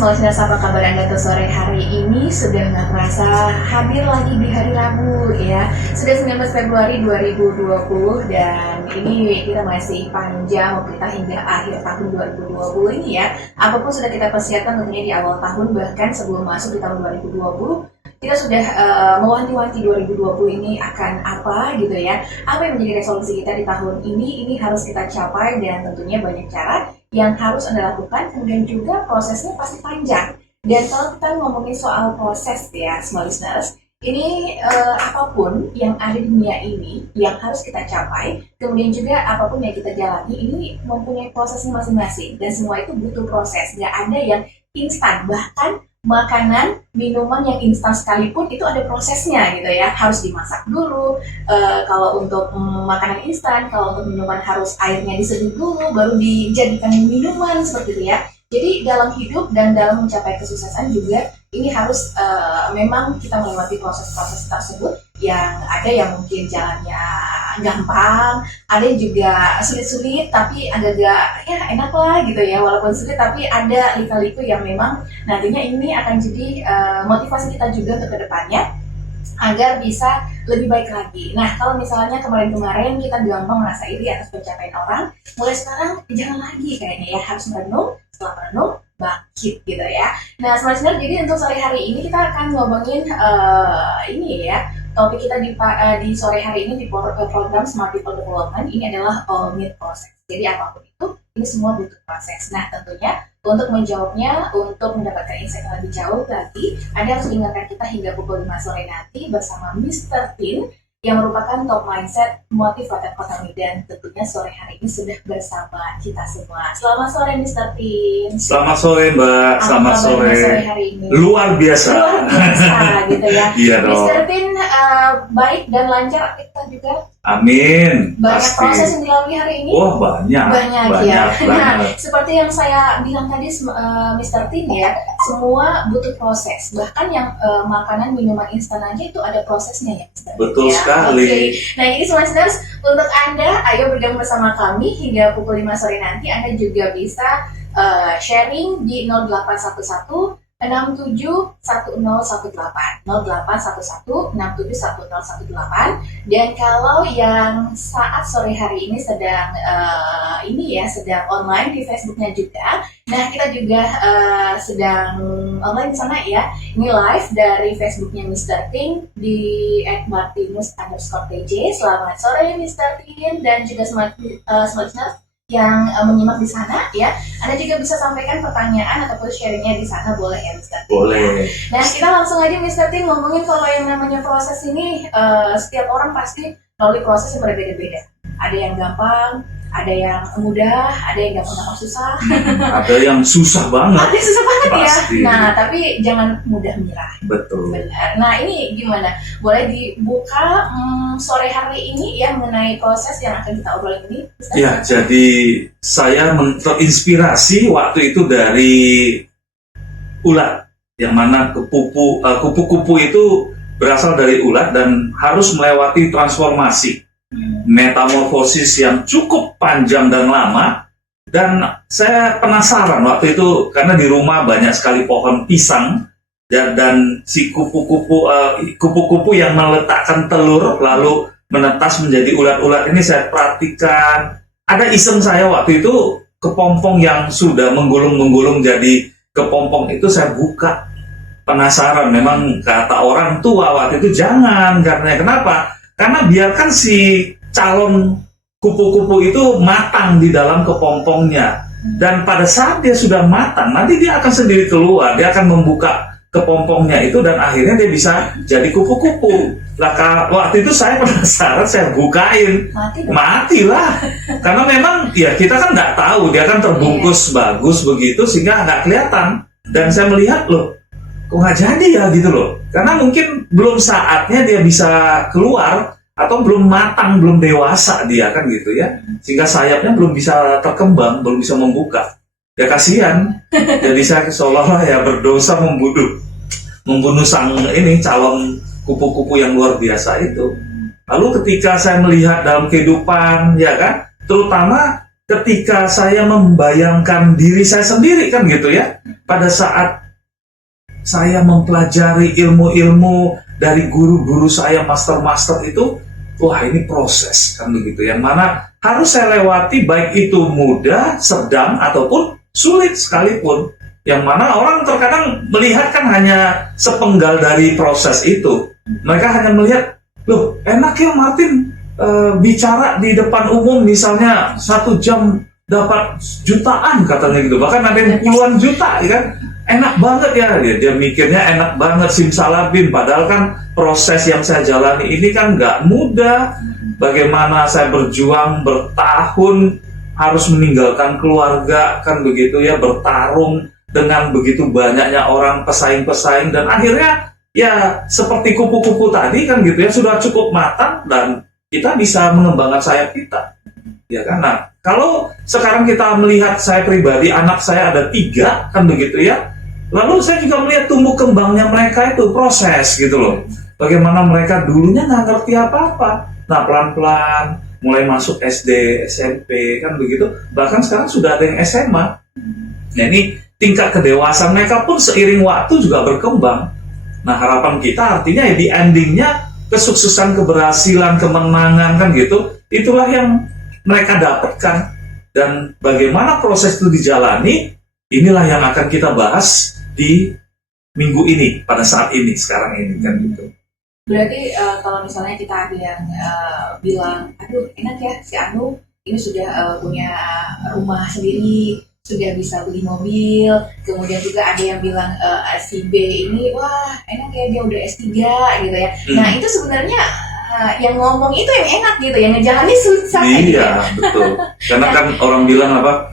semua listeners, apa kabar Anda tuh sore hari ini? Sudah nggak kerasa hadir lagi di hari Rabu ya. Sudah 19 Februari 2020 dan ini kita masih panjang waktu kita hingga akhir tahun 2020 ini ya. Apapun sudah kita persiapkan tentunya di awal tahun, bahkan sebelum masuk di tahun 2020 kita sudah mewanti-wanti 2020 ini akan apa gitu ya. Apa yang menjadi resolusi kita di tahun ini harus kita capai, dan tentunya banyak cara yang harus Anda lakukan. Kemudian juga prosesnya pasti panjang. Dan kalau kita ngomongin soal proses ya, small listeners, ini apapun yang ada di dunia ini yang harus kita capai, kemudian juga apapun yang kita jalani ini mempunyai prosesnya masing-masing, dan semua itu butuh proses. Nggak ada yang instan, bahkan makanan, minuman yang instan sekalipun itu ada prosesnya gitu ya. Harus dimasak dulu, kalau untuk makanan instan, kalau untuk minuman harus airnya diseduh dulu, baru dijadikan minuman seperti itu ya. Jadi dalam hidup dan dalam mencapai kesuksesan juga ini harus memang kita melewati proses-proses tersebut, yang ada yang mungkin jalannya gampang, ada yang juga sulit-sulit tapi agak-agak ya enak lah gitu ya, walaupun sulit tapi ada lika-liku yang memang nantinya ini akan jadi motivasi kita juga untuk kedepannya agar bisa lebih baik lagi. Nah, kalau misalnya kemarin-kemarin kita gampang merasa iri atas pencapaian orang, mulai sekarang jangan lagi kayaknya ya, harus merenung, setelah merenung bangkit gitu ya. Nah, sebenarnya jadi untuk sore hari ini kita akan ngomongin ini ya, topik kita di sore hari ini di program Smart People Development ini adalah all need process. Jadi apapun itu, ini semua butuh proses. Nah, tentunya untuk menjawabnya, untuk mendapatkan insight yang lebih jauh lagi, Anda harus dengarkan kita hingga pukul 5 sore nanti bersama Mr. Tin, yang merupakan top mindset motivator Kota Medan. Tentunya sore hari ini sudah bersama kita semua. Selamat sore Mr. Tin. Selamat sore Mbak, selamat sore. Hari ini? Luar biasa. Luar biasa gitu ya. Iya dong. Mr. Tin baik dan lancar aktivitas juga. Amin. Banyak pasti. Proses yang dilalui hari ini. Wah banyak ya. Nah, banget. seperti yang saya bilang tadi Mr. Tin ya, semua butuh proses. Bahkan yang makanan minuman instan aja itu ada prosesnya ya Mr. Betul ya. sekali. Okay. Nah ini semua listeners, untuk Anda ayo bergabung bersama kami hingga pukul 5 sore nanti. Anda juga bisa sharing di 0811 671018 0811 671018. Dan kalau yang saat sore hari ini sedang sedang online di Facebooknya juga, nah kita juga sedang online di sana ya. Ini live dari Facebooknya Mr. Tin di @martinus_tj. Selamat sore Mr. Tin, dan juga smart listeners yang menyimak di sana ya. Anda juga bisa sampaikan pertanyaan ataupun sharingnya di sana, boleh ya Mr. Tin? Boleh. Nah, kita langsung aja Mr. Tin ngomongin kalau yang namanya proses ini, setiap orang pasti melalui proses yang berbeda-beda. Ada yang gampang, ada yang mudah, ada yang gampang susah. Ada yang susah banget. Ada yang susah banget pasti. Ya. Nah, tapi jangan mudah menyerah. Betul. Benar. Nah, ini gimana? Boleh dibuka sore hari ini ya mengenai proses yang akan kita obrolin ini? Ya, jadi saya terinspirasi waktu itu dari ulat, yang mana kupu-kupu itu berasal dari ulat dan harus melewati transformasi, metamorfosis yang cukup panjang dan lama. Dan saya penasaran waktu itu karena di rumah banyak sekali pohon pisang, dan si kupu-kupu yang meletakkan telur lalu menetas menjadi ulat-ulat ini saya perhatikan. Ada iseng saya waktu itu kepompong yang sudah menggulung jadi kepompong itu saya buka. Penasaran, memang kata orang tua waktu itu jangan, karena kenapa? Karena biarkan si calon kupu-kupu itu matang di dalam kepompongnya, dan pada saat dia sudah matang nanti dia akan sendiri keluar, dia akan membuka kepompongnya itu dan akhirnya dia bisa jadi kupu-kupu. Lah waktu itu saya penasaran, saya bukain, matilah. Karena memang ya kita kan nggak tahu, dia kan terbungkus bagus begitu sehingga nggak kelihatan. Dan saya melihat loh, kok nggak jadi ya gitu loh. Karena mungkin belum saatnya dia bisa keluar, atau belum matang, belum dewasa dia kan gitu ya. Sehingga sayapnya belum bisa terkembang, belum bisa membuka. Ya kasihan. Jadi saya seolah-olah ya berdosa membunuh sang calon kupu-kupu yang luar biasa itu. Lalu ketika saya melihat dalam kehidupan ya kan, terutama ketika saya membayangkan diri saya sendiri kan gitu ya, pada saat saya mempelajari ilmu-ilmu dari guru-guru saya, master-master itu, wah ini proses kan begitu, yang mana harus saya lewati baik itu mudah, sedang, ataupun sulit sekalipun. Yang mana orang terkadang melihat kan hanya sepenggal dari proses itu. Mereka hanya melihat, loh enak ya Martin bicara di depan umum misalnya 1 jam dapat jutaan katanya gitu, bahkan ada yang puluhan juta ya kan, enak banget ya, dia mikirnya enak banget simsalabim, padahal kan proses yang saya jalani ini kan nggak mudah. Bagaimana saya berjuang bertahun, harus meninggalkan keluarga kan begitu ya, bertarung dengan begitu banyaknya orang, pesaing-pesaing, dan akhirnya ya seperti kupu-kupu tadi kan gitu ya, sudah cukup matang dan kita bisa mengembangkan sayap kita, ya kan. Nah, kalau sekarang kita melihat saya pribadi, anak saya ada 3 kan begitu ya, lalu saya juga melihat tumbuh kembangnya mereka itu proses gitu loh. Bagaimana mereka dulunya nggak ngerti apa-apa, nah pelan-pelan mulai masuk SD, SMP kan begitu, bahkan sekarang sudah ada yang SMA. Nah ini tingkat kedewasaan mereka pun seiring waktu juga berkembang. Nah harapan kita artinya ya di endingnya kesuksesan, keberhasilan, kemenangan kan gitu, itulah yang mereka dapatkan. Dan bagaimana proses itu dijalani, inilah yang akan kita bahas di minggu ini, pada saat ini, sekarang ini kan gitu. Berarti kalau misalnya kita ada yang bilang, aduh enak ya si Anu ini sudah punya rumah sendiri, sudah bisa beli mobil, kemudian juga ada yang bilang si B ini, wah enak ya dia udah S3 gitu ya. Nah itu sebenarnya yang ngomong itu yang enak gitu, yang ngejalanin susah. Iya gitu ya. betul, karena kan orang bilang apa,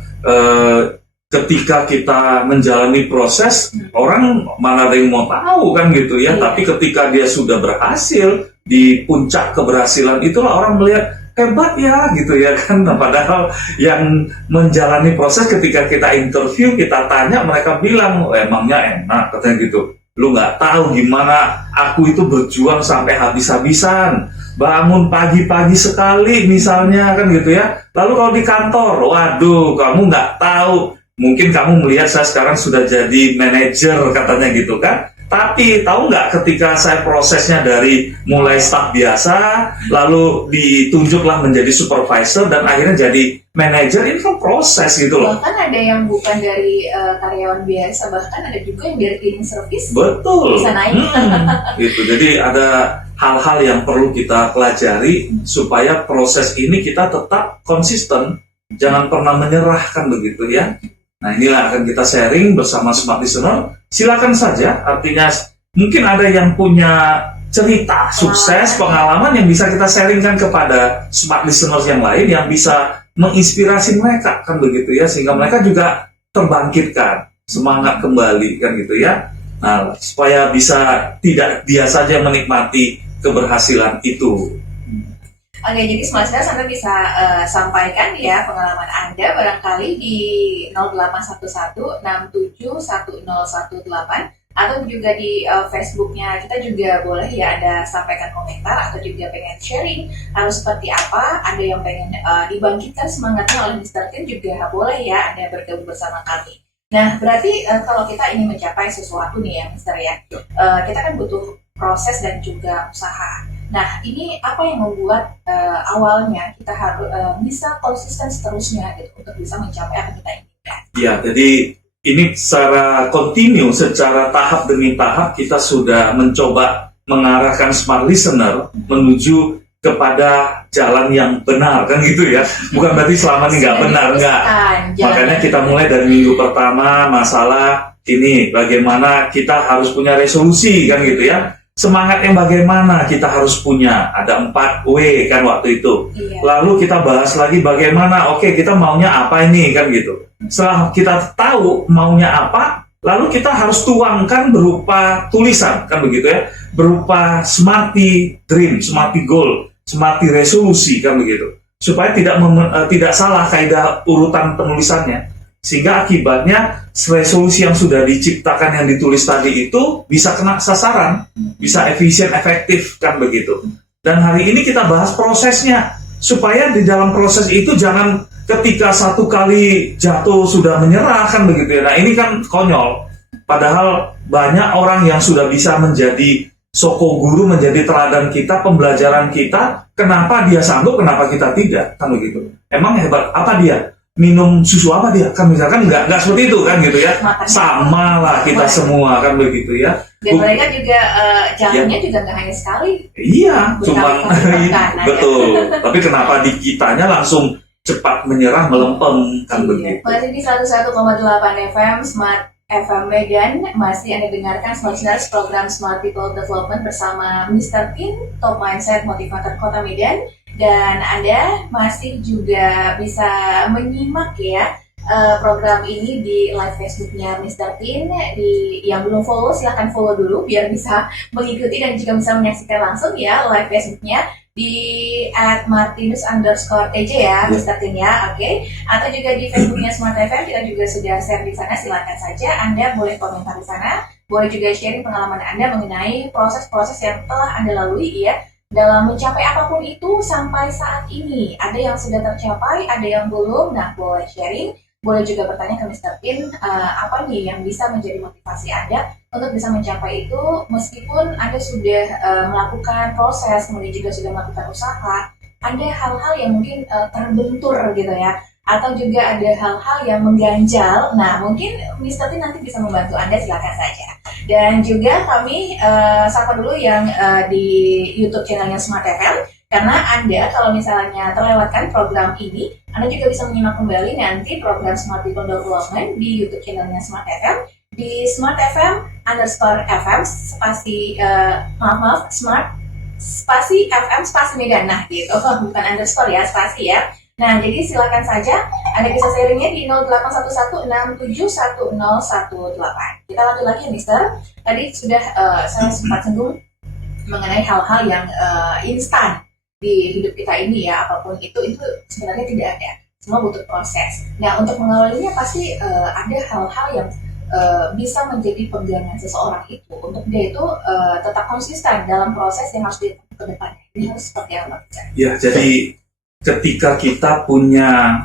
ketika kita menjalani proses, orang mana ada yang mau tahu kan gitu ya. Tapi ketika dia sudah berhasil di puncak keberhasilan, itulah orang melihat hebat ya gitu ya kan. Nah, padahal yang menjalani proses, ketika kita interview, kita tanya, mereka bilang, oh, emangnya enak katanya gitu. Lu nggak tahu gimana aku itu berjuang sampai habis-habisan, bangun pagi-pagi sekali misalnya kan gitu ya. Lalu kalau di kantor, waduh kamu nggak tahu, mungkin kamu melihat saya sekarang sudah jadi manajer katanya gitu kan. Tapi tahu nggak, ketika saya prosesnya dari mulai staf biasa, lalu ditunjuklah menjadi supervisor, dan akhirnya jadi manajer, ini kan proses gitu loh. Bahkan ada yang bukan dari karyawan biasa, bahkan ada juga yang dari cleaning service. Betul. Bisa naik. Gitu. Jadi ada hal-hal yang perlu kita pelajari supaya proses ini kita tetap konsisten, jangan pernah menyerah kan begitu ya. Nah inilah akan kita sharing bersama Smart Listener. Silakan saja, artinya mungkin ada yang punya cerita sukses, pengalaman yang bisa kita sharingkan kepada Smart Listeners yang lain, yang bisa menginspirasi mereka kan begitu ya, sehingga mereka juga terbangkitkan semangat kembali kan gitu ya. Nah supaya bisa tidak dia saja menikmati keberhasilan itu. Oke, jadi Smart Listener Anda bisa sampaikan ya pengalaman Anda barangkali di 0811-671018 atau juga di Facebooknya kita juga boleh ya Anda sampaikan komentar, atau juga pengen sharing harus seperti apa, ada yang pengen dibangkitkan semangatnya oleh Mr. Tim juga boleh ya Anda bergabung bersama kami. Nah berarti kalau kita ingin mencapai sesuatu nih ya Mr. ya, kita kan butuh proses dan juga usaha. Nah, ini apa yang membuat awalnya kita harus bisa konsisten seterusnya gitu untuk bisa mencapai apa yang kita inginkan? Ya, jadi ini secara kontinu, secara tahap demi tahap kita sudah mencoba mengarahkan Smart Listener menuju kepada jalan yang benar kan gitu ya. Bukan berarti selama ini nggak benar, nggak. Makanya kita mulai dari minggu pertama masalah ini, bagaimana kita harus punya resolusi kan gitu ya. Semangat yang bagaimana kita harus punya, ada 4W kan waktu itu. Iya. Lalu kita bahas lagi bagaimana, oke kita maunya apa ini kan gitu. Setelah kita tahu maunya apa, lalu kita harus tuangkan berupa tulisan kan begitu ya, berupa Smarty Dream, Smarty Goal, Smarty Resolusi kan begitu, supaya tidak salah kaidah urutan penulisannya, sehingga akibatnya resolusi yang sudah diciptakan, yang ditulis tadi itu bisa kena sasaran, bisa efisien, efektif kan begitu. Dan hari ini kita bahas prosesnya, supaya di dalam proses itu jangan ketika satu kali jatuh sudah menyerah kan begitu ya. Nah ini kan konyol. Padahal banyak orang yang sudah bisa menjadi soko guru, menjadi teladan kita, pembelajaran kita. Kenapa dia sanggup, kenapa kita tidak? Kan begitu. Emang hebat apa dia? Minum susu apa dia? Kan misalkan nggak seperti itu kan gitu ya. Sama lah kita semua kan begitu ya. Dan mereka juga jalannya juga nggak hanya sekali. Iya, cuma Berkali-kali betul. Tapi kenapa di kitanya langsung cepat menyerah, melempem kan begitu. Masih di 101,8 FM Smart FM Medan, masih Anda dengarkan Smart Listeners program Smart People Development bersama Mr. Tin, Top Mindset Motivator Kota Medan. Dan Anda masih juga bisa menyimak ya program ini di live Facebooknya Mr. Tin. Yang belum follow silahkan follow dulu biar bisa mengikuti dan juga bisa menyaksikan langsung ya live Facebooknya di @martinus_tj ya, Mr. Tin ya, oke. Atau juga di Facebooknya Smart FM, kita juga sudah share di sana, silakan saja Anda boleh komentar di sana, boleh juga sharing pengalaman Anda mengenai proses-proses yang telah Anda lalui ya, dalam mencapai apapun itu sampai saat ini. Ada yang sudah tercapai, ada yang belum, nah boleh sharing, boleh juga bertanya ke Mr. Tin, apa nih yang bisa menjadi motivasi Anda untuk bisa mencapai itu, meskipun Anda sudah melakukan proses, kemudian juga sudah melakukan usaha, ada hal-hal yang mungkin terbentur gitu ya, atau juga ada hal-hal yang mengganjal. Nah, mungkin Mr. Tin nanti bisa membantu Anda, silakan saja. Dan juga kami sapa dulu yang di YouTube channelnya Smart FM, karena Anda kalau misalnya terlewatkan program ini, Anda juga bisa menyimak kembali nanti program Smart People Development di YouTube channelnya Smart FM, di Smart FM_FM spasi Smart spasi FM spasi Medan. Nah gitu, bukan underscore ya, spasi ya. Nah jadi silakan saja Anda bisa sharingnya di 0811671018. Kita lanjut lagi ya Mister. Tadi sudah saya sempat singgung mengenai hal-hal yang instan di hidup kita ini ya, apapun itu sebenarnya tidak ada, semua butuh proses. Nah untuk mengawalinya pasti ada hal-hal yang bisa menjadi pegangan seseorang itu untuk dia itu tetap konsisten dalam proses yang harus dilakukan ke depannya. Ini harus seperti apa? Ya, jadi ketika kita punya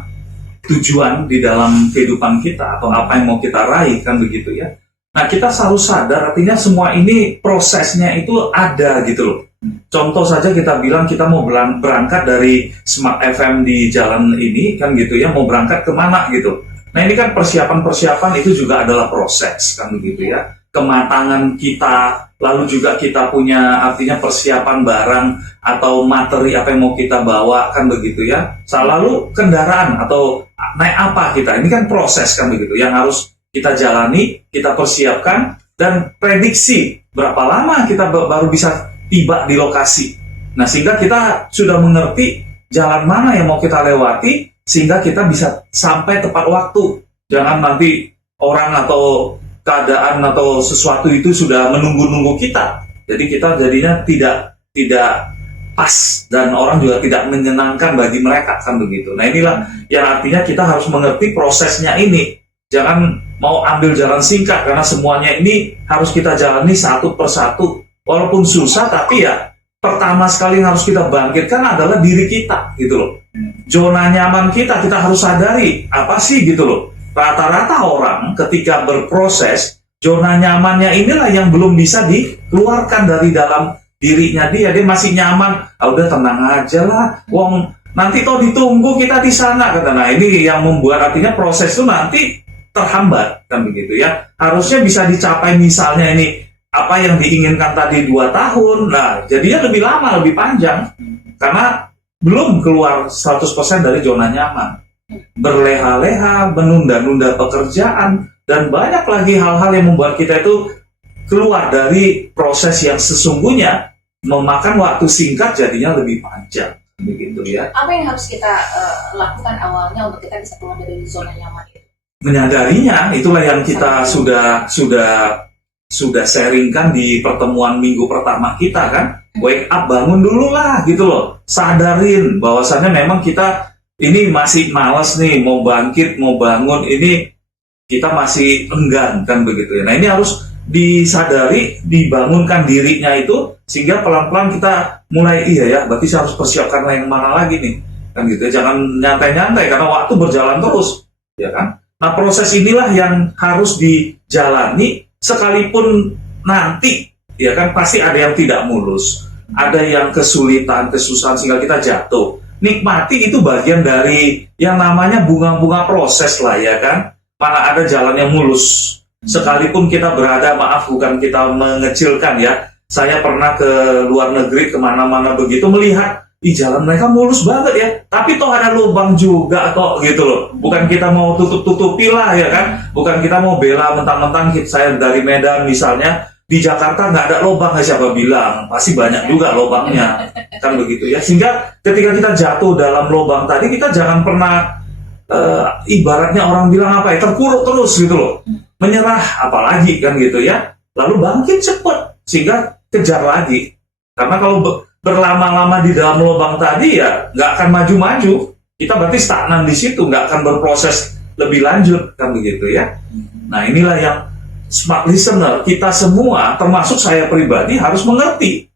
tujuan di dalam kehidupan kita atau apa yang mau kita raih kan begitu ya. Nah kita selalu sadar artinya semua ini prosesnya itu ada gitu loh. Contoh saja kita bilang kita mau berangkat dari Smart FM di jalan ini kan gitu ya, mau berangkat kemana gitu. Nah ini kan persiapan-persiapan itu juga adalah proses kan begitu ya. Kematangan kita, lalu juga kita punya artinya persiapan barang atau materi apa yang mau kita bawa kan begitu ya. Lalu kendaraan atau naik apa kita, ini kan proses kan begitu yang harus kita jalani, kita persiapkan dan prediksi berapa lama kita baru bisa tiba di lokasi. Nah sehingga kita sudah mengerti jalan mana yang mau kita lewati sehingga kita bisa sampai tepat waktu. Jangan nanti orang atau keadaan atau sesuatu itu sudah menunggu-nunggu kita. Jadi kita jadinya tidak pas dan orang juga tidak menyenangkan bagi mereka kan begitu. Nah inilah yang artinya kita harus mengerti prosesnya ini. Jangan mau ambil jalan singkat karena semuanya ini harus kita jalani satu persatu. Walaupun susah tapi ya pertama sekali yang harus kita bangkitkan adalah diri kita gitu loh. Zona nyaman kita harus sadari apa sih gitu loh. Rata-rata orang ketika berproses zona nyamannya inilah yang belum bisa dikeluarkan dari dalam dirinya dia masih nyaman. Udah tenang aja lah, wong nanti toh ditunggu kita di sana kata. Nah ini yang membuat artinya proses itu nanti terhambat kan begitu ya. Harusnya bisa dicapai misalnya ini apa yang diinginkan tadi 2 tahun, nah jadinya lebih lama, lebih panjang karena belum keluar 100% dari zona nyaman. Berleha-leha, menunda-nunda pekerjaan dan banyak lagi hal-hal yang membuat kita itu keluar dari proses yang sesungguhnya memakan waktu singkat jadinya lebih panjang begitu ya. Apa yang harus kita lakukan awalnya untuk kita bisa keluar dari zona nyaman itu? Menyadarinya itulah yang kita sudah sharingkan di pertemuan minggu pertama kita kan. Wake up, bangun dulu lah gitu loh. Sadarin bahwasannya memang kita ini masih malas nih mau bangkit, mau bangun, ini kita masih enggan kan begitu ya. Nah ini harus disadari, dibangunkan dirinya itu sehingga pelan-pelan kita mulai iya ya, berarti saya harus persiapkan yang mana lagi nih. kan gitu ya. Jangan nyantai-nyantai karena waktu berjalan terus, ya kan. Nah, proses inilah yang harus dijalani sekalipun nanti, ya kan, pasti ada yang tidak mulus, ada yang kesulitan, kesusahan sehingga kita jatuh. Nikmati itu bagian dari yang namanya bunga-bunga proses lah, ya kan. Mana ada jalan yang mulus. Sekalipun kita berada, maaf bukan kita mengecilkan ya, saya pernah ke luar negeri kemana-mana begitu melihat, jalan mereka mulus banget ya, tapi toh ada lubang juga kok gitu loh. Bukan kita mau tutup-tutupi lah, ya kan, bukan kita mau bela mentang-mentang saya dari Medan misalnya, di Jakarta nggak ada lubang, siapa bilang, pasti banyak juga lubangnya, kan begitu ya. Sehingga ketika kita jatuh dalam lubang tadi, kita jangan pernah ibaratnya orang bilang apa ya, terpuruk terus gitu loh, menyerah apalagi kan gitu ya, lalu bangkit cepat sehingga kejar lagi. Karena kalau berlama-lama di dalam lubang tadi ya nggak akan maju-maju, kita berarti stagnan di situ, nggak akan berproses lebih lanjut, kan begitu ya. Nah, inilah yang smart listener, kita semua termasuk saya pribadi harus mengerti.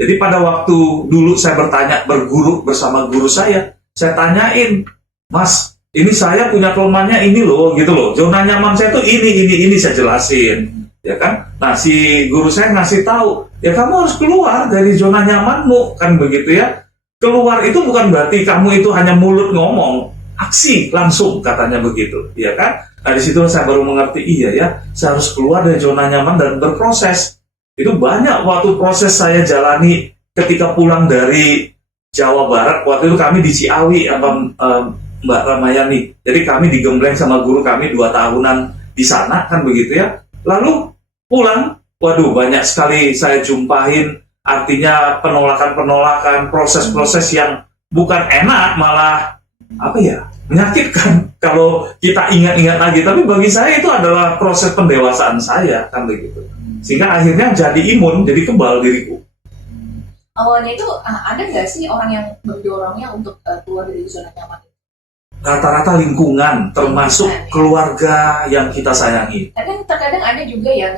Jadi pada waktu dulu saya berguru bersama guru saya tanyain, Mas, ini saya punya kelemahannya ini loh, gitu loh. Zona nyaman saya tuh ini saya jelasin, ya kan. Nah, si guru saya ngasih tahu, ya kamu harus keluar dari zona nyamanmu, kan begitu ya. Keluar itu bukan berarti kamu itu hanya mulut ngomong, aksi langsung, katanya begitu, ya kan. Nah, di situ saya baru mengerti, iya ya, saya harus keluar dari zona nyaman dan berproses. Itu banyak waktu proses saya jalani ketika pulang dari Jawa Barat. Waktu itu kami di Ciawi, Mbak Ramayani. Jadi kami digembleng sama guru kami 2 tahunan di sana, kan begitu ya. Lalu pulang, waduh banyak sekali saya jumpain, artinya penolakan-penolakan, proses-proses yang bukan enak, malah apa ya, menyakitkan kalau kita ingat-ingat lagi. Tapi bagi saya itu adalah proses pendewasaan saya, kan begitu. Sehingga akhirnya jadi imun, jadi kebal diriku. Awalnya itu ada nggak sih orang yang mendorongnya untuk keluar dari zona nyaman? Rata-rata lingkungan, termasuk keluarga yang kita sayangi. Tapi terkadang ada juga yang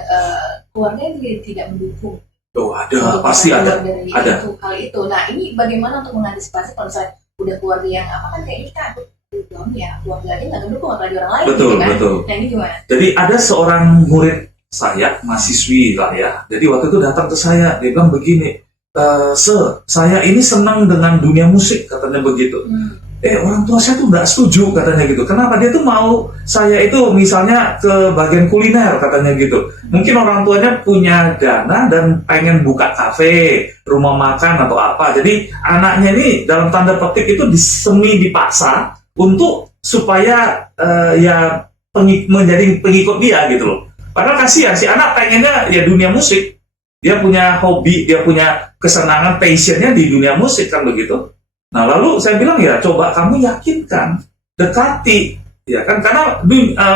keluarga yang tidak mendukung. Oh, ada, pasti ada. Ada. Hal itu. Nah, ini bagaimana untuk mengantisipasi kalau misalnya udah keluarga yang apa, kan kayak kita belum ya, keluarga aja nggak mendukung apalagi orang lain. Betul, gitu kan? betul. Nah, ini gimana? Jadi ada seorang murid saya, mahasiswi lah ya. Jadi waktu itu datang ke saya, dia bilang begini, saya ini senang dengan dunia musik, katanya begitu. Orang tua saya tuh nggak setuju, katanya gitu. Kenapa? Dia tuh mau saya itu misalnya ke bagian kuliner, katanya gitu. Mungkin orang tuanya punya dana dan pengen buka kafe, rumah makan atau apa. Jadi anaknya ini dalam tanda petik itu dipaksa untuk supaya menjadi pengikut dia gitu loh. Padahal kasihan, si anak pengennya ya dunia musik. Dia punya hobi, dia punya kesenangan, passionnya di dunia musik, kan begitu. Nah, lalu saya bilang, ya coba kamu yakinkan, dekati, ya kan, karena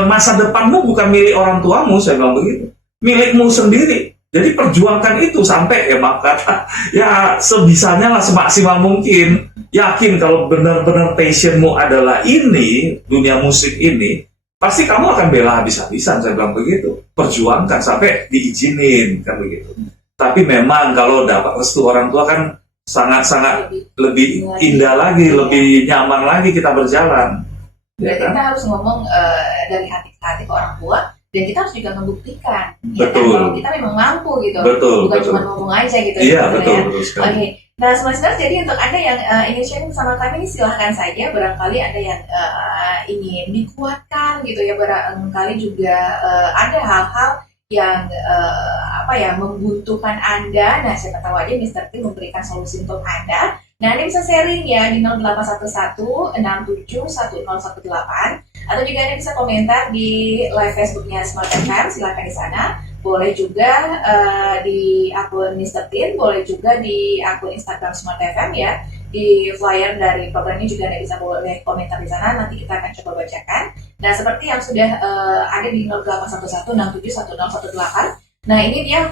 masa depanmu bukan milik orang tuamu, saya bilang begitu, milikmu sendiri. Jadi perjuangkan itu sampai ya sebisanya lah, semaksimal mungkin. Yakin kalau benar-benar passionmu adalah ini, dunia musik ini, pasti kamu akan bela habis-habisan, saya bilang begitu. Perjuangkan sampai diizinin, kan begitu. Tapi memang kalau dapat restu orang tua kan sangat-sangat lebih indah lagi, lebih nyaman lagi kita berjalan. Berarti kita harus ngomong dari hati ke hati ke orang tua, dan kita harus juga membuktikan. Betul. Ya kan? Kalau kita memang mampu gitu, bukan cuma ngomong aja gitu. Iya, betul sekali. Oke. Nah, sebenarnya jadi untuk Anda yang ingin sharing sama kami, silahkan saja. Barangkali ada yang ingin dikuatkan gitu ya, barangkali juga ada hal-hal yang membutuhkan Anda. Nah, siapa tahu aja Mr. T memberikan solusi untuk Anda. Nah, Anda bisa sharing ya di 0811-671018, atau juga Anda bisa komentar di live Facebooknya Smart FM, silakan di sana. Boleh juga di akun Mr. Tin, boleh juga di akun Instagram Smart FM ya. Di flyer dari program ini juga Anda bisa boleh komentar di sana, nanti kita akan coba bacakan. Nah, seperti yang sudah ada di 0811-671018. Nah, ini dia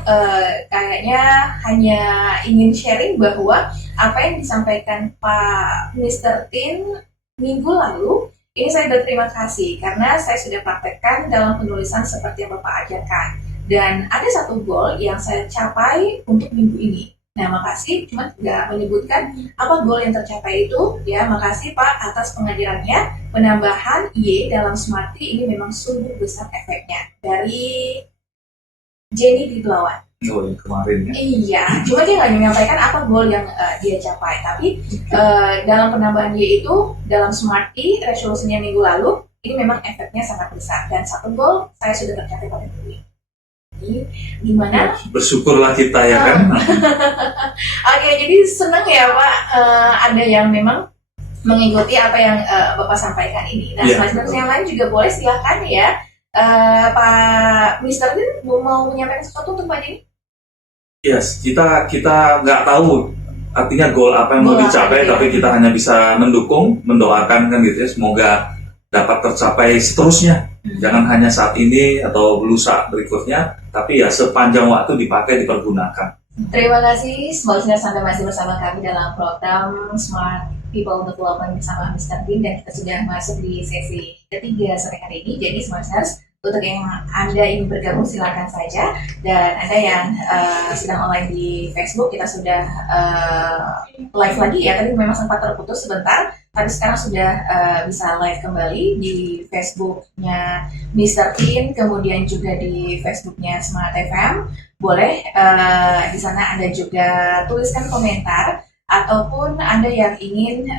kayaknya hanya ingin sharing bahwa apa yang disampaikan Pak Mr. Tin minggu lalu, ini saya berterima kasih karena saya sudah praktekkan dalam penulisan seperti yang Bapak ajarkan. Dan ada satu goal yang saya capai untuk minggu ini. Nah, makasih, cuma nggak menyebutkan apa goal yang tercapai itu. Ya, makasih Pak atas penghadirannya. Penambahan Y dalam Smarty ini memang sungguh besar efeknya. Dari Jenny di Belawan. Oh, yang kemarin ya. Iya, cuma dia nggak menyampaikan apa goal yang dia capai. Tapi dalam penambahan Y itu, dalam Smarty, resolusinya minggu lalu, ini memang efeknya sangat besar. Dan satu goal saya sudah tercapai pada minggu ini. Jadi, gimana? Bersyukurlah kita ya kan. Oke, jadi seneng ya Pak, ada yang memang mengikuti apa yang Bapak sampaikan ini. Nah, Iya, semester betul. yang lain juga boleh silakan ya. Pak Mister Din mau menyampaikan sesuatu untuk Pak Jenny? Yes, kita nggak tahu artinya goal apa yang mau Goal apa, dicapai, iya. tapi kita hanya bisa mendukung, mendoakan kan gitu ya. Semoga dapat tercapai seterusnya. Jangan hanya saat ini atau lusa berikutnya, tapi ya sepanjang waktu dipakai, dipergunakan. Terima kasih, semoga Anda masih bersama kami dalam program Smart People Development bersama Mr. Din, dan kita sudah masuk di sesi ketiga sore hari ini. Jadi Smarters, untuk yang Anda ingin bergabung silakan saja, dan Anda yang sedang online di Facebook, kita sudah live lagi ya. Tadi memang sempat terputus sebentar, tapi sekarang sudah bisa live kembali di Facebooknya Mr. Din, kemudian juga di Facebooknya Smart FM. Boleh di sana Anda juga tuliskan komentar, ataupun Anda yang ingin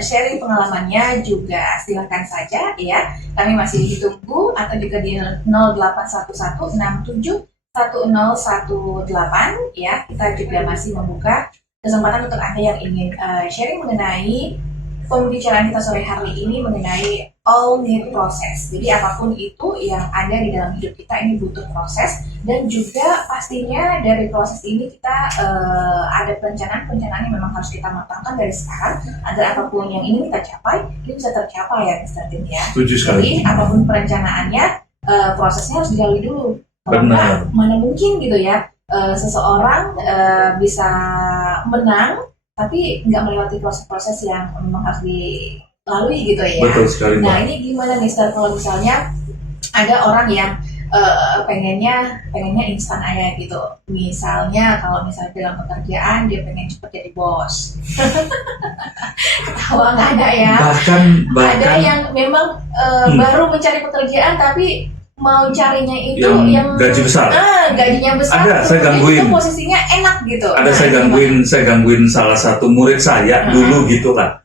sharing pengalamannya juga silakan saja ya. Kami masih ditunggu, atau juga di 0811671018 ya. Kita juga masih membuka kesempatan untuk Anda yang ingin sharing mengenai pembicaraan kita sore hari ini mengenai all need proses. Jadi apapun itu yang ada di dalam hidup kita ini butuh proses, dan juga pastinya dari proses ini kita ada perencanaan yang memang harus kita matangkan dari sekarang agar apapun yang ingin kita capai ini bisa tercapai ya Mr. Din ya. Setuju sekali. Jadi apapun perencanaannya, prosesnya harus dilalui dulu. Kalau Benar. enggak, mana mungkin gitu ya seseorang bisa menang tapi nggak melewati proses-proses yang memang harus dilalui gitu ya. Betul sekali. Nah Pak. ini gimana Mister, kalau misalnya ada orang yang pengennya instan aja gitu. Misalnya kalau misalnya dalam pekerjaan dia pengen cepat jadi bos. Ketawa nggak ada ya. Ada Bahkan yang memang baru mencari pekerjaan tapi mau carinya itu yang gaji besar. Gajinya besar. Ada, saya kemudian gangguin. itu posisinya enak gitu. Ada Nah, saya gangguin salah satu murid saya dulu gitu kan.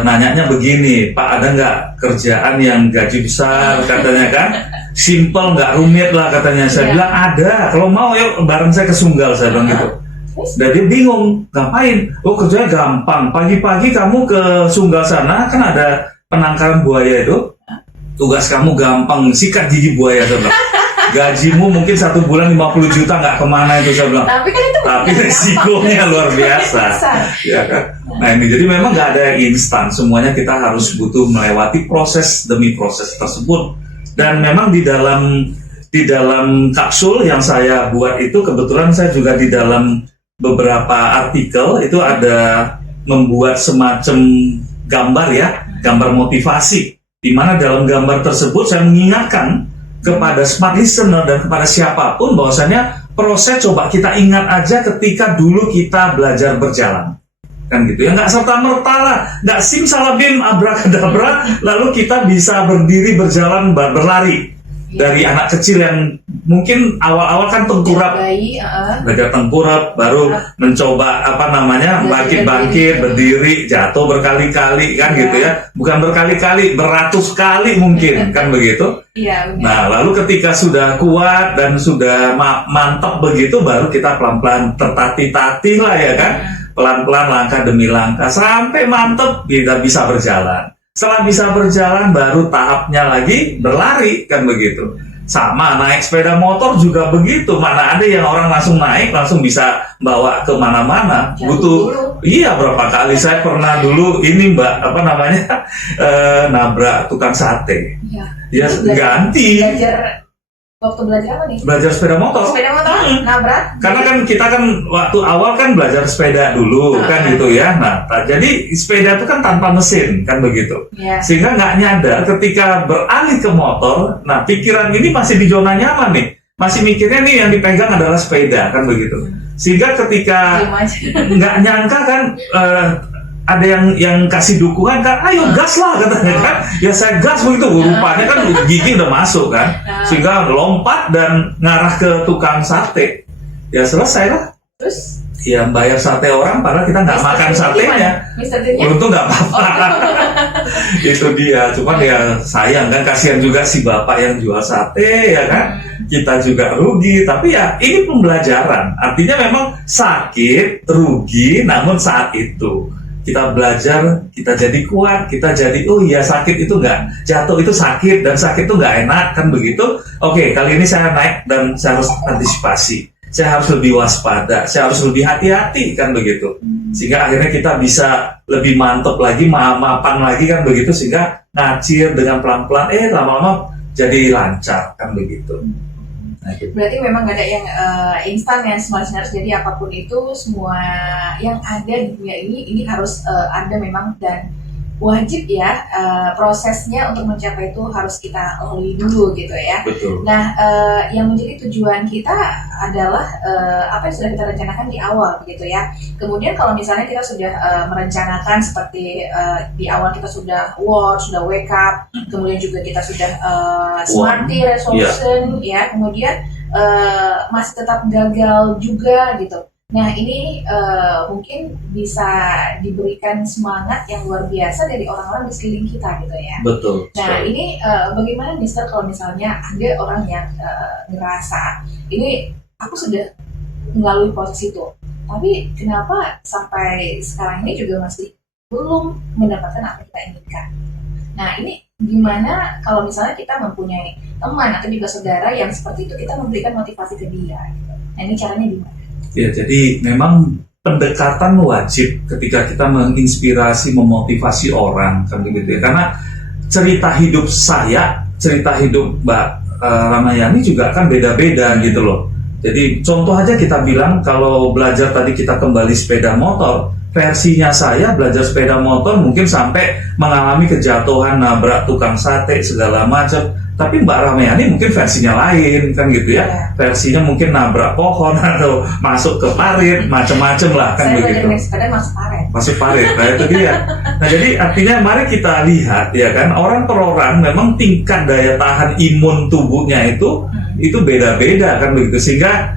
Nanyanya begini, Pak, ada nggak kerjaan yang gaji besar katanya kan? Simple, nggak rumit lah katanya. Saya Iya. bilang ada, kalau mau yuk bareng saya ke Sunggal, saya bilang gitu. Terus? Dan dia bingung, ngapain? Oh, kerjanya gampang, pagi-pagi kamu ke Sunggal sana, kan ada penangkaran buaya itu. Tugas kamu gampang, sikat gigi buaya, saya bilang. Gajimu mungkin 1 bulan 50 juta, nggak kemana itu, saya bilang. Tapi kan itu Tapi bukan resikonya gampang. luar biasa. Besar. Ya kan? Nah ini jadi memang nggak ada yang instan, semuanya kita harus butuh melewati proses demi proses tersebut. Dan memang di dalam kapsul yang saya buat itu, kebetulan saya juga di dalam beberapa artikel itu ada membuat semacam gambar ya, gambar motivasi, di mana dalam gambar tersebut saya mengingatkan kepada smart listener dan kepada siapapun bahwasanya proses, coba kita ingat aja ketika dulu kita belajar berjalan, kan gitu ya, nggak serta merta lah, nggak simsalabim abrakadabra lalu kita bisa berdiri berjalan berlari. Dari anak kecil yang mungkin awal-awal kan tengkurap, Bayi, belajar tengkurap, baru mencoba bangkit-bangkit, berdiri, jatuh berkali-kali kan gitu ya, bukan berkali-kali, beratus kali mungkin kan begitu. Iya, benar. Nah, lalu ketika sudah kuat dan sudah mantap begitu, baru kita pelan-pelan tertatih-tatih lah ya kan, pelan-pelan langkah demi langkah sampai mantap kita bisa berjalan. Setelah bisa berjalan, baru tahapnya lagi berlari kan begitu. Sama naik sepeda motor juga begitu. Mana ada yang orang langsung naik langsung bisa bawa ke mana-mana. Jatuh Butuh. dulu. Iya, berapa kali saya pernah dulu ini Mbak nabrak tukang sate. Iya. Ya Itu ganti. Waktu belajar apa nih? Belajar sepeda motor. Sepeda motor, nabrak. Karena kan kita kan waktu awal kan belajar sepeda dulu kan gitu ya. Nah, jadi sepeda itu kan tanpa mesin kan begitu. Iya. Sehingga nggak nyadar ketika beralih ke motor, nah pikiran ini masih di zona nyaman nih. masih mikirnya nih yang dipegang adalah sepeda kan begitu. Sehingga ketika nggak nyangka kan ada yang kasih dukungan kan, ayo gas lah katanya kan. Ya saya gas begitu, rupanya kan gigi udah masuk kan. Sehingga lompat dan ngarah ke tukang sate. Ya selesai lah. Terus? Ya bayar sate orang padahal kita nggak makan satenya. Untung nggak apa-apa. Itu dia. Cuman ya sayang kan, kasihan juga si bapak yang jual sate ya kan. Kita juga rugi. Tapi ya ini pembelajaran. Artinya memang sakit, rugi, namun saat itu kita belajar, kita jadi kuat, kita jadi oh iya sakit itu nggak, jatuh itu sakit dan sakit itu nggak enak kan begitu. Oke, kali ini saya naik dan saya harus antisipasi. Saya harus lebih waspada, saya harus lebih hati-hati kan begitu. Sehingga akhirnya kita bisa lebih mantap lagi, mapan lagi kan begitu, sehingga ngacir dengan pelan-pelan, lama-lama jadi lancar kan begitu. Nah, gitu. Berarti memang gak ada yang instan ya, semua harus jadi apapun itu, semua yang ada di dunia ini harus ada memang, dan wajib ya prosesnya untuk mencapai itu harus kita lalui dulu gitu ya. Betul. Nah, yang menjadi tujuan kita adalah apa yang sudah kita rencanakan di awal gitu ya. Kemudian kalau misalnya kita sudah merencanakan seperti di awal kita sudah sudah wake up, kemudian juga kita sudah smarty resolution ya, kemudian masih tetap gagal juga gitu. Nah ini mungkin bisa diberikan semangat yang luar biasa dari orang-orang di sekeliling kita gitu ya. Betul. Nah ini bagaimana Mister kalau misalnya ada orang yang ngerasa ini aku sudah melalui proses itu, tapi kenapa sampai sekarang ini juga masih belum mendapatkan apa yang kita inginkan. Nah ini gimana kalau misalnya kita mempunyai teman atau juga saudara yang seperti itu, kita memberikan motivasi ke dia gitu. Nah ini caranya gimana? Ya, jadi memang pendekatan wajib ketika kita menginspirasi, memotivasi orang kan begitu ya. Karena cerita hidup saya, cerita hidup Mbak Ramayani juga kan beda-beda gitu loh. Jadi contoh aja kita bilang kalau belajar tadi kita kembali sepeda motor, versinya saya belajar sepeda motor mungkin sampai mengalami kejatuhan, nabrak tukang sate segala macam. Tapi Mbak Ramayani mungkin versinya lain kan gitu ya. Versinya mungkin nabrak pohon atau masuk ke parit, macam-macam lah kan begitu. Saya masuk parit. Masuk parit, nah itu dia. Nah jadi artinya mari kita lihat ya kan, orang per orang memang tingkat daya tahan imun tubuhnya itu beda-beda kan begitu. Sehingga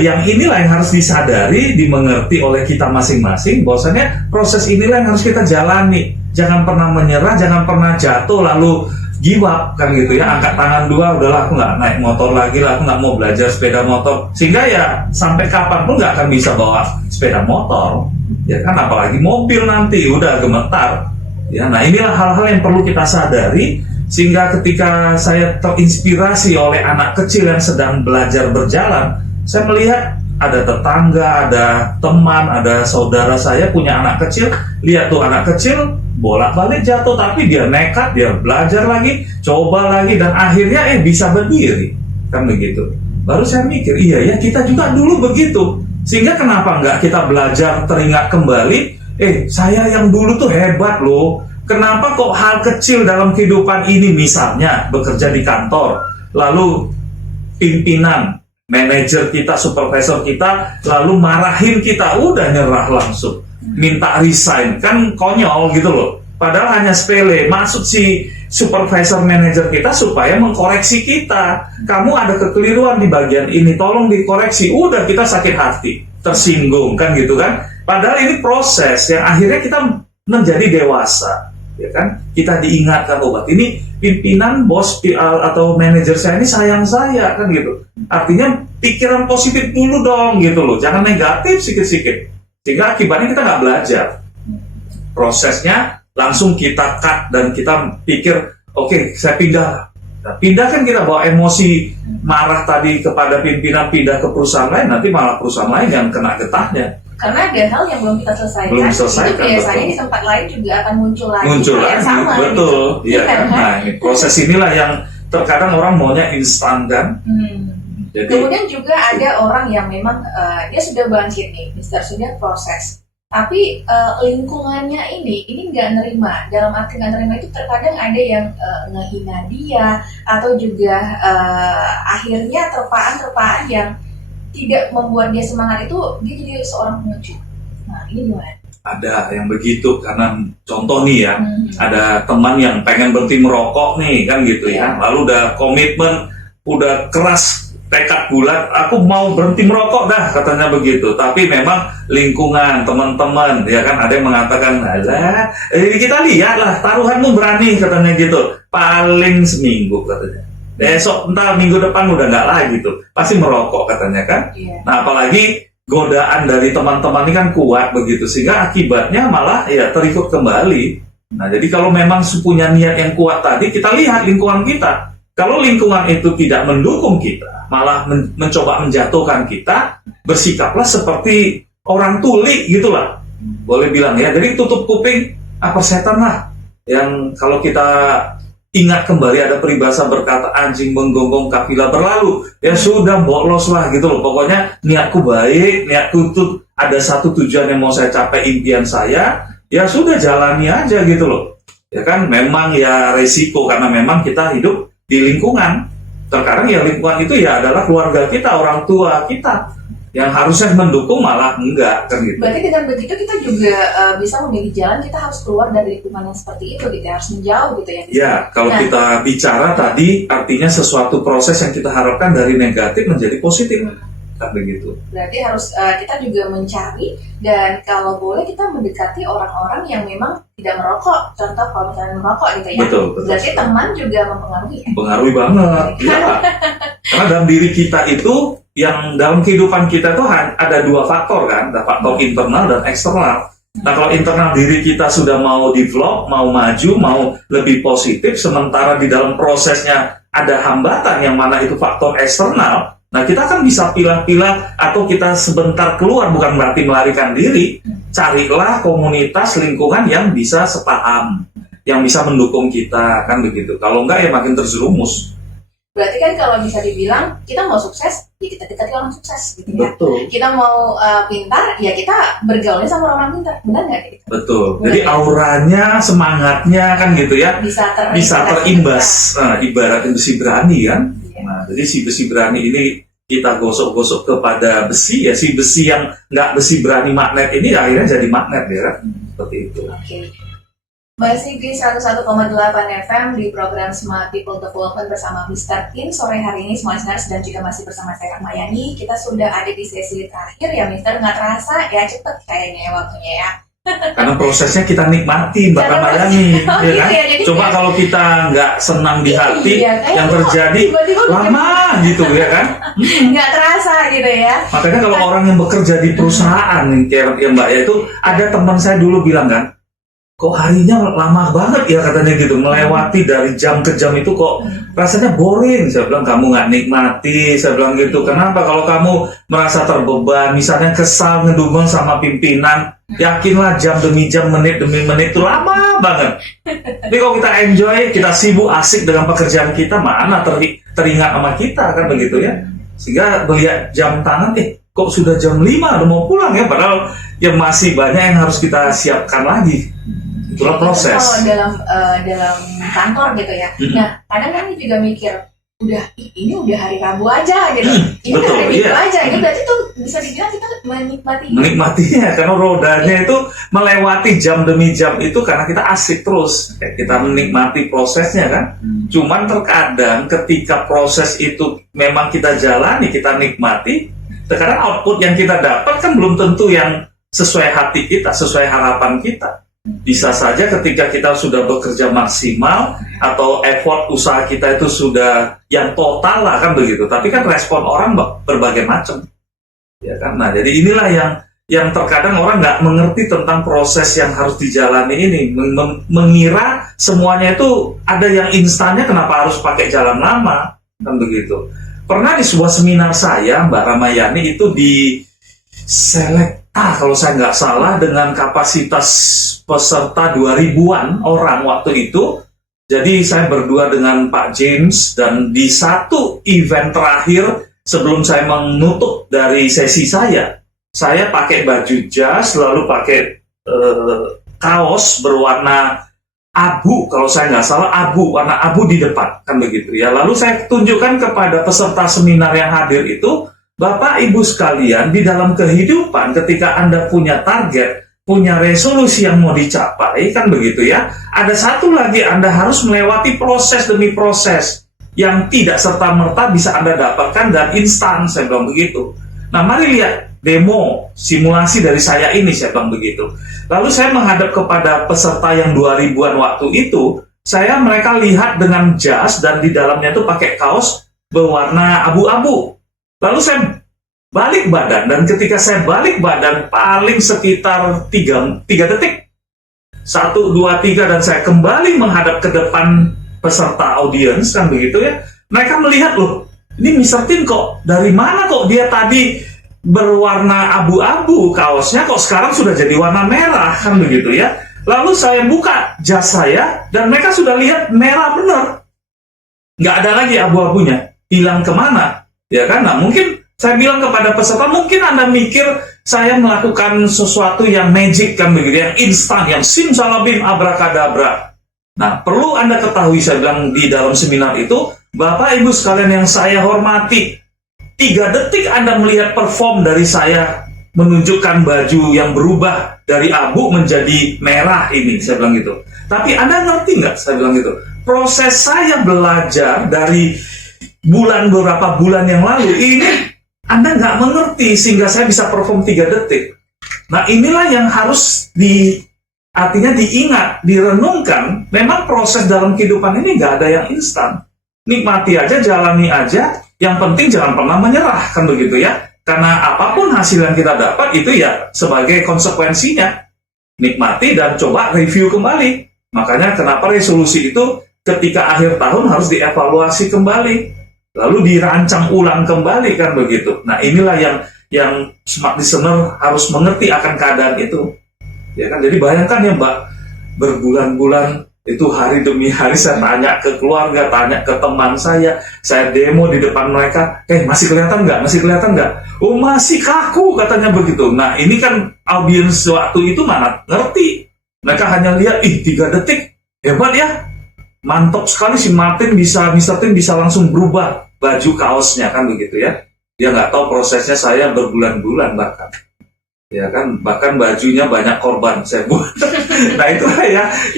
yang inilah yang harus disadari, dimengerti oleh kita masing-masing, bahwasanya proses inilah yang harus kita jalani. Jangan pernah menyerah, jangan pernah jatuh lalu give up kan gitu ya, angkat tangan dua, udahlah aku nggak naik motor lagi lah, aku nggak mau belajar sepeda motor. Sehingga ya sampai kapanpun nggak akan bisa bawa sepeda motor ya kan, apalagi mobil nanti udah gemetar ya. Nah inilah hal-hal yang perlu kita sadari, sehingga ketika saya terinspirasi oleh anak kecil yang sedang belajar berjalan, saya melihat ada tetangga, ada teman, ada saudara saya punya anak kecil, lihat tuh anak kecil bolak-balik jatuh, tapi dia nekat, dia belajar lagi, coba lagi, dan akhirnya bisa berdiri kan begitu. Baru saya mikir, iya ya kita juga dulu begitu. Sehingga kenapa nggak kita belajar teringat kembali, saya yang dulu tuh hebat loh. Kenapa kok hal kecil dalam kehidupan ini, misalnya bekerja di kantor, lalu pimpinan, manajer kita, supervisor kita lalu marahin kita, udah nyerah langsung, minta resign, kan konyol gitu loh. Padahal hanya sepele, maksud si supervisor manajer kita supaya mengkoreksi kita. Kamu ada kekeliruan di bagian ini, tolong dikoreksi. Udah kita sakit hati, tersinggung kan gitu kan. Padahal ini proses yang akhirnya kita menjadi dewasa, ya kan. Kita diingatkan, obat ini pimpinan, bos atau manajer saya ini sayang saya kan gitu. Artinya pikiran positif dulu dong gitu loh, jangan negatif sikit-sikit. Sehingga akibatnya kita nggak belajar. Prosesnya langsung kita cut dan kita pikir, oke, saya pindah. Nah, pindah kan kita bawa emosi marah tadi kepada pimpinan, pindah ke perusahaan lain, nanti malah perusahaan lain yang kena getahnya. Karena ada hal yang belum kita selesaikan, itu biasanya di tempat lain juga akan muncul lagi. Yang sama, betul. Gitu. Iya kan? Nah, ini proses inilah yang terkadang orang maunya instan kan. Jadi, kemudian juga ada orang yang memang dia sudah bangkit nih, Mister, sudah proses. tapi lingkungannya ini nggak nerima. Dalam arti nggak nerima itu terkadang ada yang ngehina dia, atau juga akhirnya terpaan yang tidak membuat dia semangat, itu dia jadi seorang pengecut. Nah, ini gimana? Ada yang begitu, karena contoh nih ya, ada teman yang pengen berhenti merokok nih kan gitu ya, lalu udah komitmen, udah keras, tekad bulat, aku mau berhenti merokok dah katanya begitu. Tapi memang lingkungan, teman-teman ya kan, ada yang mengatakan, alah, kita lihat lah, taruhanmu berani katanya gitu, paling seminggu katanya, besok entah minggu depan udah nggak lagi tuh, pasti merokok katanya kan. Nah, apalagi godaan dari teman-teman ini kan kuat begitu, sehingga akibatnya malah ya terikut kembali. Nah, jadi kalau memang punya niat yang kuat tadi, kita lihat lingkungan kita. Kalau lingkungan itu tidak mendukung kita, malah mencoba menjatuhkan kita, bersikaplah seperti orang tuli gitulah, boleh bilang ya. Jadi tutup kuping, apa setan lah. Yang kalau kita ingat kembali, ada peribahasa berkata, anjing menggonggong kafilah berlalu, ya sudah bolos lah gitu loh. Pokoknya niatku baik, niatku itu ada satu tujuan yang mau saya capai, impian saya, ya sudah jalani aja gitu loh. Ya kan, memang ya resiko karena memang kita hidup di lingkungan. Terkadang ya lingkungan itu ya adalah keluarga kita, orang tua kita, yang harusnya mendukung malah enggak kan gitu. Berarti dengan begitu kita juga bisa memilih jalan, kita harus keluar dari lingkungan yang seperti itu gitu, harus menjauh gitu ya. Ya, kalau kita bicara tadi artinya sesuatu proses yang kita harapkan dari negatif menjadi positif. Kan begitu. Berarti harus kita juga mencari, dan kalau boleh kita mendekati orang-orang yang memang tidak merokok. Contoh kalau misalnya merokok gitu ya. Betul. Berarti teman juga mempengaruhi ya? Mempengaruhi banget. Ya. Karena dalam diri kita itu, yang dalam kehidupan kita itu ada dua faktor kan, ada faktor internal dan eksternal. Nah, kalau internal diri kita sudah mau develop, mau maju, mau lebih positif, sementara di dalam prosesnya ada hambatan yang mana itu faktor eksternal, nah kita kan bisa pilah-pilah, atau kita sebentar keluar, bukan berarti melarikan diri. Carilah komunitas lingkungan yang bisa sepaham, yang bisa mendukung kita, kan begitu. Kalau enggak ya makin terjerumus. Berarti kan kalau bisa dibilang kita mau sukses, ya kita dekati orang sukses gitu ya. Betul. Kita mau pintar, ya kita bergaulnya sama orang pintar, benar nggak gitu? Betul. Benar. Jadi auranya, semangatnya kan gitu ya, Bisa terimbas. Ibaratnya besi berani kan. Iya. Nah, jadi si besi berani ini kita gosok-gosok kepada besi, ya si besi yang nggak besi berani magnet ini akhirnya jadi magnet ya kan. Seperti itu. Oke. Masih di 101,8 FM di program Smart People Development bersama Mr. Tin. Sore hari ini semua listeners dan juga masih bersama saya Rahmayani. Kita sudah ada di sesi terakhir ya Mister. Nggak terasa ya, cepet kayaknya waktunya ya. Karena prosesnya kita nikmati Mbak Rahmayani, ya kan? Coba kalau kita nggak senang di hati, yang terjadi lama gitu ya kan? Nggak terasa gitu ya. Makanya kalau orang yang bekerja di perusahaan kayak Mbak ya, itu ada teman saya dulu bilang kan, kok harinya lama banget ya katanya gitu, melewati dari jam ke jam itu kok rasanya boring. Saya bilang, kamu nggak nikmati. Saya bilang gitu. Kenapa? Kalau kamu merasa terbeban, misalnya kesal ngedumel sama pimpinan, yakinlah jam demi jam, menit demi menit itu lama banget. Tapi kalau kita enjoy, kita sibuk asik dengan pekerjaan kita, mana teringat sama kita kan begitu ya. Sehingga melihat jam tangan, kok sudah jam 5 udah mau pulang ya, padahal ya masih banyak yang harus kita siapkan lagi. Itulah proses. Kalau dalam kantor gitu ya. Nah, kadang kan juga mikir, ini udah hari Rabu aja gitu. Ini betul, hari Minggu aja. Ini berarti tuh bisa dibilang kita menikmatinya, karena rodanya itu melewati jam demi jam itu karena kita asik terus. Kita menikmati prosesnya kan. Cuman terkadang ketika proses itu memang kita jalani, kita nikmati, terkadang output yang kita dapat kan belum tentu yang sesuai hati kita, sesuai harapan kita. Bisa saja ketika kita sudah bekerja maksimal atau effort usaha kita itu sudah yang total lah kan begitu, tapi kan respon orang berbagai macam ya kan. Nah, jadi inilah yang terkadang orang nggak mengerti tentang proses yang harus dijalani ini, mengira semuanya itu ada yang instannya, kenapa harus pakai jalan lama kan begitu. Pernah di sebuah seminar saya Mbak Rahmayani itu di kalau saya nggak salah, dengan kapasitas peserta 2000-an orang waktu itu. Jadi saya berdua dengan Pak James, dan di satu event terakhir sebelum saya menutup dari sesi saya, saya pakai baju jas, lalu pakai kaos berwarna abu, kalau saya nggak salah abu, warna abu di depan, kan begitu ya. Lalu saya tunjukkan kepada peserta seminar yang hadir itu, Bapak Ibu sekalian, di dalam kehidupan ketika Anda punya target, punya resolusi yang mau dicapai, kan begitu ya, ada satu lagi Anda harus melewati proses demi proses yang tidak serta-merta bisa Anda dapatkan dan instan, saya bilang begitu. Nah, mari lihat demo simulasi dari saya ini, saya bilang begitu. Lalu saya menghadap kepada peserta yang 2000-an waktu itu, mereka lihat dengan jas dan di dalamnya itu pakai kaos berwarna abu-abu. Lalu saya balik badan, dan ketika saya balik badan paling sekitar 3 detik. 1, 2, 3, dan saya kembali menghadap ke depan peserta audiens, kan begitu ya. Mereka melihat, loh, ini Mr. Tin kok, dari mana kok dia tadi berwarna abu-abu kaosnya, kok sekarang sudah jadi warna merah, kan begitu ya. Lalu saya buka jas saya, dan mereka sudah lihat merah benar. Nggak ada lagi abu-abunya. Hilang kemana? Ya kan? Nah, mungkin saya bilang kepada peserta, mungkin Anda mikir saya melakukan sesuatu yang magic, kan begitu, yang instan, yang simsalabim abrakadabra. Nah, perlu Anda ketahui, saya bilang di dalam seminar itu, Bapak Ibu sekalian yang saya hormati, 3 detik Anda melihat perform dari saya menunjukkan baju yang berubah dari abu menjadi merah ini, saya bilang gitu. Tapi Anda ngerti nggak, saya bilang gitu, proses saya belajar dari beberapa bulan yang lalu ini Anda nggak mengerti sehingga saya bisa perform 3 detik. Nah, inilah yang harus artinya diingat, direnungkan. Memang proses dalam kehidupan ini nggak ada yang instan. Nikmati aja, jalani aja. Yang penting jangan pernah menyerah, kan begitu ya. Karena apapun hasil yang kita dapat itu ya sebagai konsekuensinya. Nikmati dan coba review kembali. Makanya kenapa resolusi itu ketika akhir tahun harus dievaluasi kembali. Lalu dirancang ulang kembali, kan begitu. Nah, inilah yang smart listener harus mengerti akan keadaan itu. Ya kan, jadi bayangkan ya Mbak, berbulan-bulan itu hari demi hari saya tanya ke keluarga, tanya ke teman saya demo di depan mereka, masih kelihatan nggak? Masih kelihatan nggak? Oh, masih kaku, katanya begitu. Nah, ini kan audiens waktu itu mana ngerti. Mereka hanya lihat, 3 detik, hebat ya. Mantap sekali si Mr. Tin bisa langsung berubah baju kaosnya, kan begitu ya. Dia nggak tahu prosesnya saya berbulan-bulan bahkan. Ya kan, bahkan bajunya banyak korban saya buat. Nah, itulah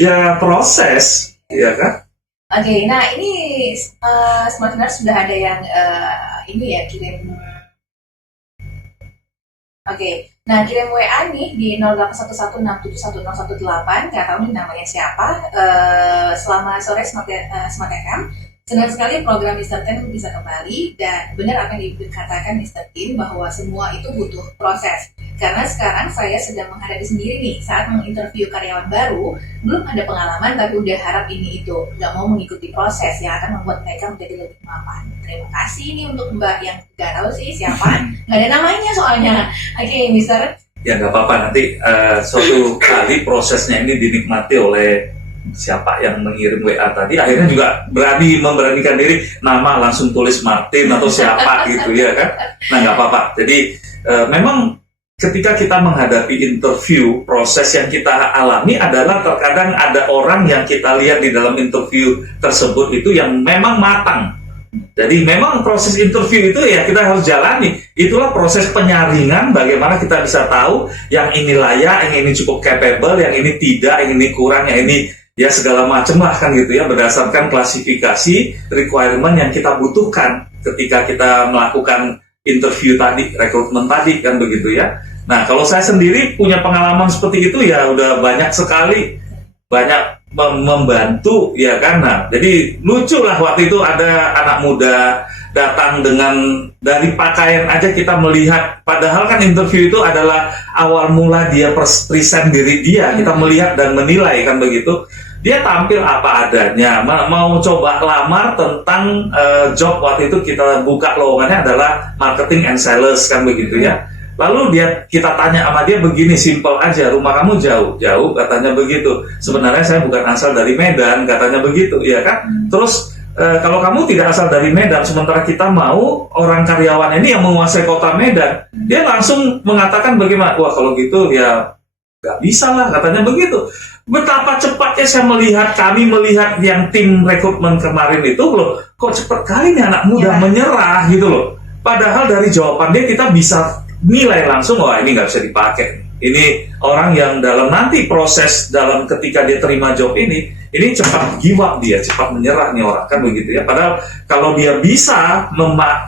ya proses, ya kan. Oke, nah ini Smart Listener sudah ada yang ini ya kirim. Oke, nah kirim WA nih di 0811671018, nggak tahu nih namanya siapa. Selamat sore Smart FM. Senang sekali program Mr. Tin bisa kembali, dan benar apa yang dikatakan Mr. Tin bahwa semua itu butuh proses. Karena sekarang saya sedang menghadapi sendiri nih saat menginterview karyawan baru, belum ada pengalaman tapi udah harap ini itu, nggak mau mengikuti proses yang akan membuat mereka menjadi lebih mapan. Terima kasih nih untuk Mbak yang nggak tahu sih siapa, nggak ada namanya soalnya. Oke, Mr. Ya nggak apa-apa, nanti suatu kali prosesnya ini dinikmati oleh siapa yang mengirim WA tadi, akhirnya juga memberanikan diri nama langsung tulis Martin atau siapa gitu ya kan. Nah, nggak apa-apa. Jadi memang ketika kita menghadapi interview, proses yang kita alami adalah terkadang ada orang yang kita lihat di dalam interview tersebut itu yang memang matang. Jadi memang proses interview itu ya kita harus jalani. Itulah proses penyaringan, bagaimana kita bisa tahu yang ini layak, yang ini cukup capable, yang ini tidak, yang ini kurang, yang ini ya segala macam lah, kan gitu ya, berdasarkan klasifikasi requirement yang kita butuhkan ketika kita melakukan interview tadi, rekrutmen tadi, kan begitu ya. Nah, kalau saya sendiri punya pengalaman seperti itu ya udah banyak sekali, banyak membantu ya kan. Nah, jadi lucu lah waktu itu ada anak muda datang dengan dari pakaian aja kita melihat, padahal kan interview itu adalah awal mula dia present diri dia, kita melihat dan menilai, kan begitu. Dia tampil apa adanya, mau coba lamar tentang job waktu itu kita buka lowongannya adalah marketing and sales, kan begitu ya. Lalu kita tanya sama dia begini, simple aja, rumah kamu jauh, katanya begitu. Sebenarnya saya bukan asal dari Medan, katanya begitu, ya kan. Terus kalau kamu tidak asal dari Medan, sementara kita mau orang karyawan ini yang menguasai kota Medan, dia langsung mengatakan bagaimana, wah kalau gitu ya nggak bisa lah, katanya begitu. Betapa cepatnya kami melihat yang tim rekrutmen kemarin itu loh, kok cepat kali nih anak muda menyerah gitu loh. Padahal dari jawaban dia kita bisa nilai langsung, wah ini nggak bisa dipakai. Ini orang yang dalam nanti proses dalam ketika dia terima job ini cepat give up, dia cepat menyerah nih orang, kan begitu ya. Padahal kalau dia bisa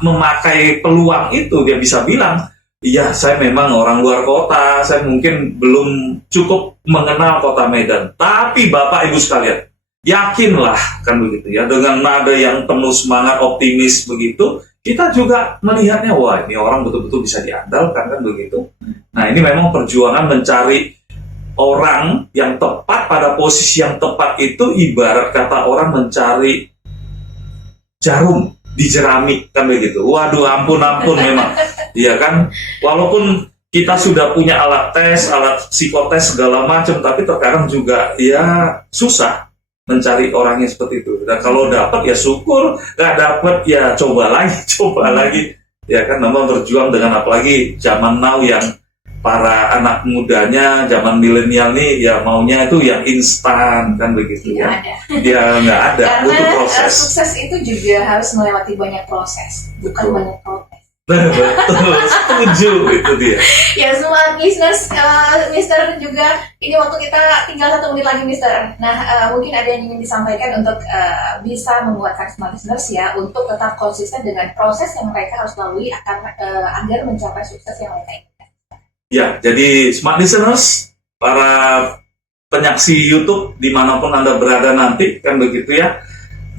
memakai peluang itu, dia bisa bilang, iya saya memang orang luar kota, saya mungkin belum cukup mengenal kota Medan, tapi Bapak Ibu sekalian, yakinlah, kan begitu ya, dengan nada yang penuh semangat, optimis begitu, kita juga melihatnya, wah ini orang betul-betul bisa diandalkan, kan begitu. Nah ini memang perjuangan mencari orang yang tepat pada posisi yang tepat itu ibarat kata orang mencari jarum di jerami, kan begitu. Waduh ampun memang, iya kan. Walaupun kita sudah punya alat tes, alat psikotes segala macam, tapi terkadang juga ya susah mencari orangnya seperti itu. Dan kalau dapat ya syukur, nggak dapat ya coba lagi. Ya kan, memang berjuang dengan apalagi zaman now yang para anak mudanya, zaman milenial nih ya maunya itu yang instan, kan begitu ya. Dia nggak ada, butuh proses. Sukses itu juga harus melewati banyak proses, bukan banyak protes. Betul, setuju itu dia. Ya semua listeners, Mister juga ini waktu kita tinggal 1 menit lagi Mister. Nah mungkin ada yang ingin disampaikan untuk bisa menguatkan semua listeners ya untuk tetap konsisten dengan proses yang mereka harus lalui agar mencapai sukses yang mereka inginkan. Ya, jadi smart listeners, para penyaksi YouTube dimanapun Anda berada nanti, kan begitu ya.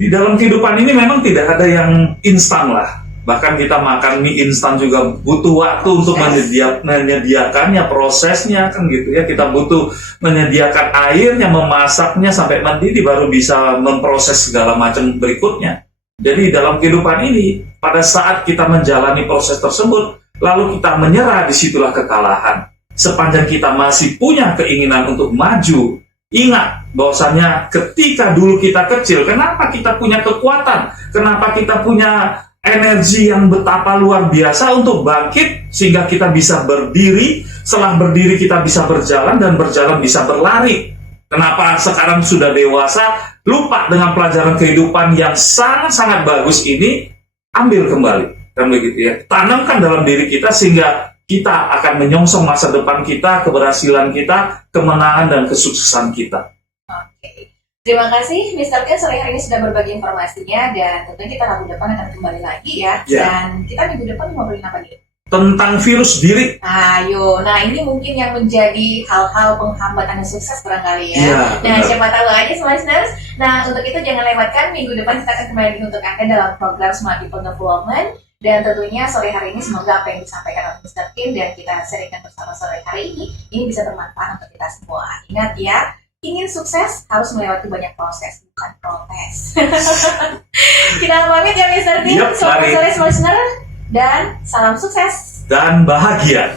Di dalam kehidupan ini memang tidak ada yang instan lah. Bahkan kita makan mie instan juga butuh waktu untuk menyediakannya, prosesnya, kan gitu ya. Kita butuh menyediakan airnya, memasaknya sampai mendidih baru bisa memproses segala macam berikutnya. Jadi dalam kehidupan ini, pada saat kita menjalani proses tersebut, lalu kita menyerah, disitulah kekalahan. Sepanjang kita masih punya keinginan untuk maju, ingat bahwasanya ketika dulu kita kecil, kenapa kita punya kekuatan? Kenapa kita punya energi yang betapa luar biasa untuk bangkit sehingga kita bisa berdiri, setelah berdiri kita bisa berjalan dan berjalan bisa berlari. Kenapa sekarang sudah dewasa lupa dengan pelajaran kehidupan yang sangat-sangat bagus ini? Ambil kembali, kan begitu ya. Tanamkan dalam diri kita sehingga kita akan menyongsong masa depan kita, keberhasilan kita, kemenangan dan kesuksesan kita. Oke. Terima kasih Mr. Ken sore hari ini sudah berbagi informasinya, dan tentunya kita minggu depan akan kembali lagi ya. Dan kita minggu depan ngobrolin apa nih? Tentang virus diri. Ayo, nah ini mungkin yang menjadi hal-hal penghambat Anda sukses barangkali ya. Nah siapa tahu aja listeners. Nah untuk itu jangan lewatkan minggu depan kita akan kembali untuk Anda dalam program Smart People Development. Dan tentunya sore hari ini semoga apa yang disampaikan oleh Mr. Ken dan kita sharingkan bersama sore hari ini bisa bermanfaat untuk kita semua. Ingat ya, ingin sukses harus melewati banyak proses, bukan protes. Kita pamit ya Mr. Tim, selamat sore semua listener, dan salam sukses dan bahagia.